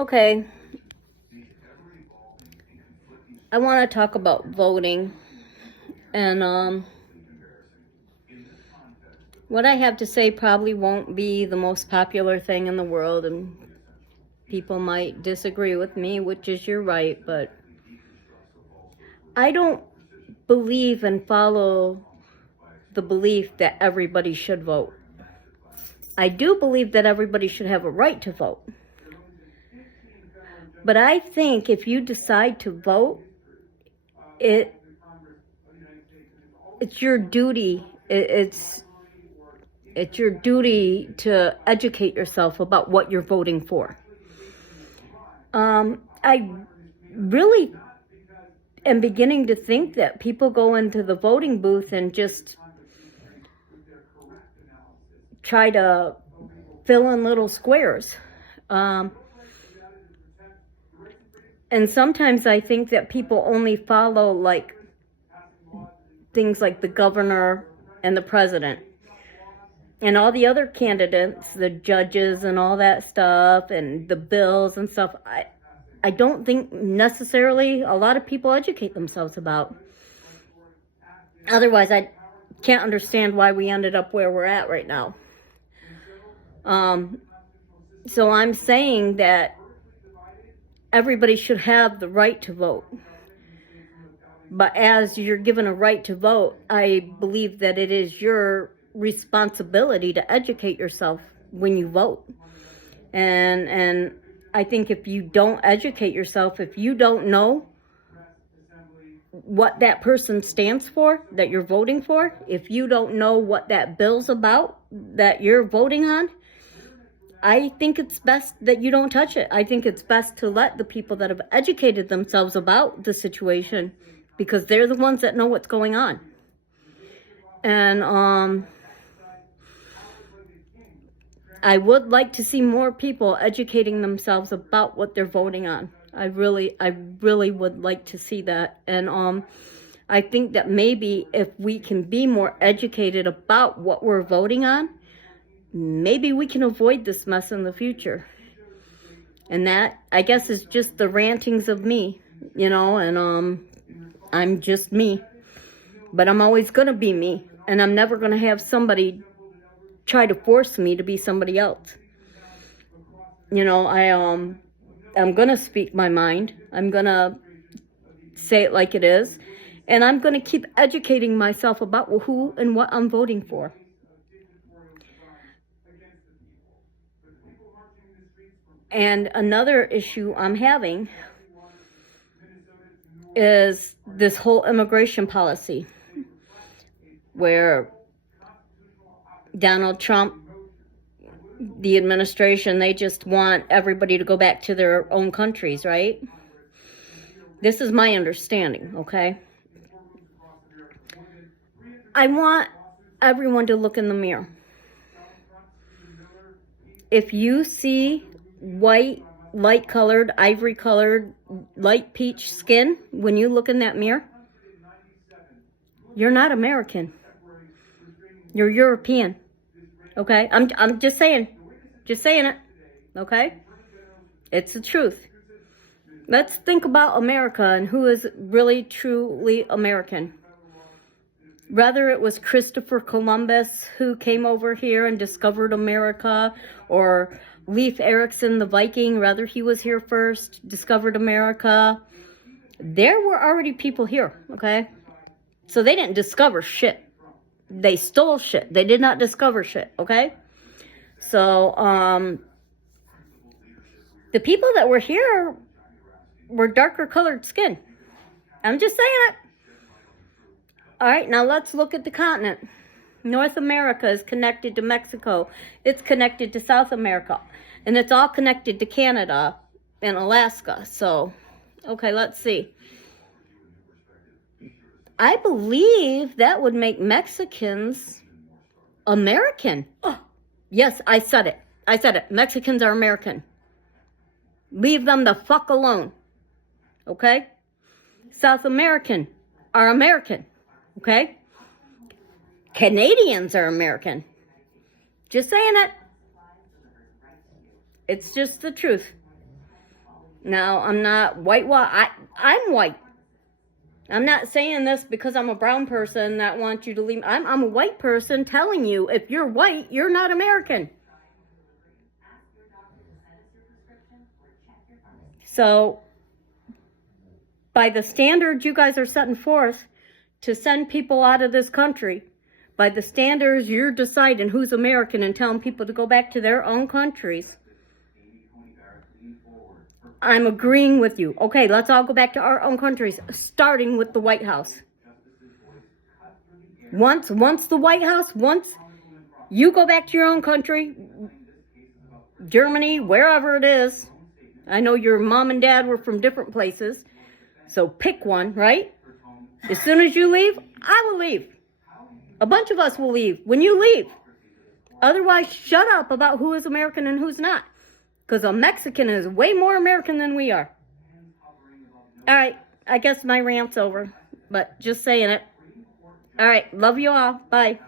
Okay, I want to talk about voting, and what I have to say probably won't be the most popular thing in the world, and people might disagree with me, which is your right, but I don't believe and follow the belief that everybody should vote. I do believe that everybody should have a right to vote. But I think if you decide to vote, it's your duty. It's your duty to educate yourself about what you're voting for. I really am beginning to think that people go into the voting booth and just try to fill in little squares. And sometimes I think that people only follow things like the governor and the president. And all the other candidates, the judges and all that stuff, and the bills and stuff, I don't think necessarily a lot of people educate themselves about. Otherwise, I can't understand why we ended up where we're at right now. So I'm saying that everybody should have the right to vote. But as you're given a right to vote, I believe that it is your responsibility to educate yourself when you vote. And I think if you don't educate yourself, if you don't know what that person stands for, that you're voting for, if you don't know what that bill's about that you're voting on, I think it's best that you don't touch it. I think it's best to let the people that have educated themselves about the situation, because they're the ones that know what's going on. And I would like to see more people educating themselves about what they're voting on. I really would like to see that. And I think that maybe if we can be more educated about what we're voting on, maybe we can avoid this mess in the future. And that, I guess, is just the rantings of me, and I'm just me. But I'm always going to be me. And I'm never going to have somebody try to force me to be somebody else. I'm going to speak my mind. I'm going to say it like it is. And I'm going to keep educating myself about who and what I'm voting for. And another issue I'm having is this whole immigration policy, where Donald Trump, the administration, they just want everybody to go back to their own countries, right? This is my understanding, okay? I want everyone to look in the mirror. If you see white, light-colored, ivory-colored, light peach skin when you look in that mirror, you're not American. You're European. Okay? I'm just saying it. Okay? It's the truth. Let's think about America and who is really truly American. Whether it was Christopher Columbus who came over here and discovered America, or Leif Erikson, the Viking, whether he was here first, discovered America, there were already people here, okay? So they didn't discover shit. They stole shit. They did not discover shit, okay? So, the people that were here were darker colored skin. I'm just saying it. All right, now let's look at the continent. North America is connected to Mexico. It's connected to South America. And it's all connected to Canada and Alaska. So, okay, let's see. I believe that would make Mexicans American. Oh, yes, I said it. Mexicans are American. Leave them the fuck alone. Okay? South American are American. Okay? Canadians are American. Just saying it. It's just the truth. Now, I'm not white. I'm white. I'm not saying this because I'm a brown person that wants you to leave. I'm a white person telling you, if you're white, you're not American. So, by the standards you guys are setting forth to send people out of this country, by the standards you're deciding who's American and telling people to go back to their own countries, I'm agreeing with you. Okay, let's all go back to our own countries, starting with the White House. Once the White House, once you go back to your own country, Germany, wherever it is. I know your mom and dad were from different places, so pick one, right? As soon as you leave, I will leave. A bunch of us will leave when you leave. Otherwise, shut up about who is American and who's not. Because a Mexican is way more American than we are. All right, I guess my rant's over. But just saying it. All right, love you all. Bye.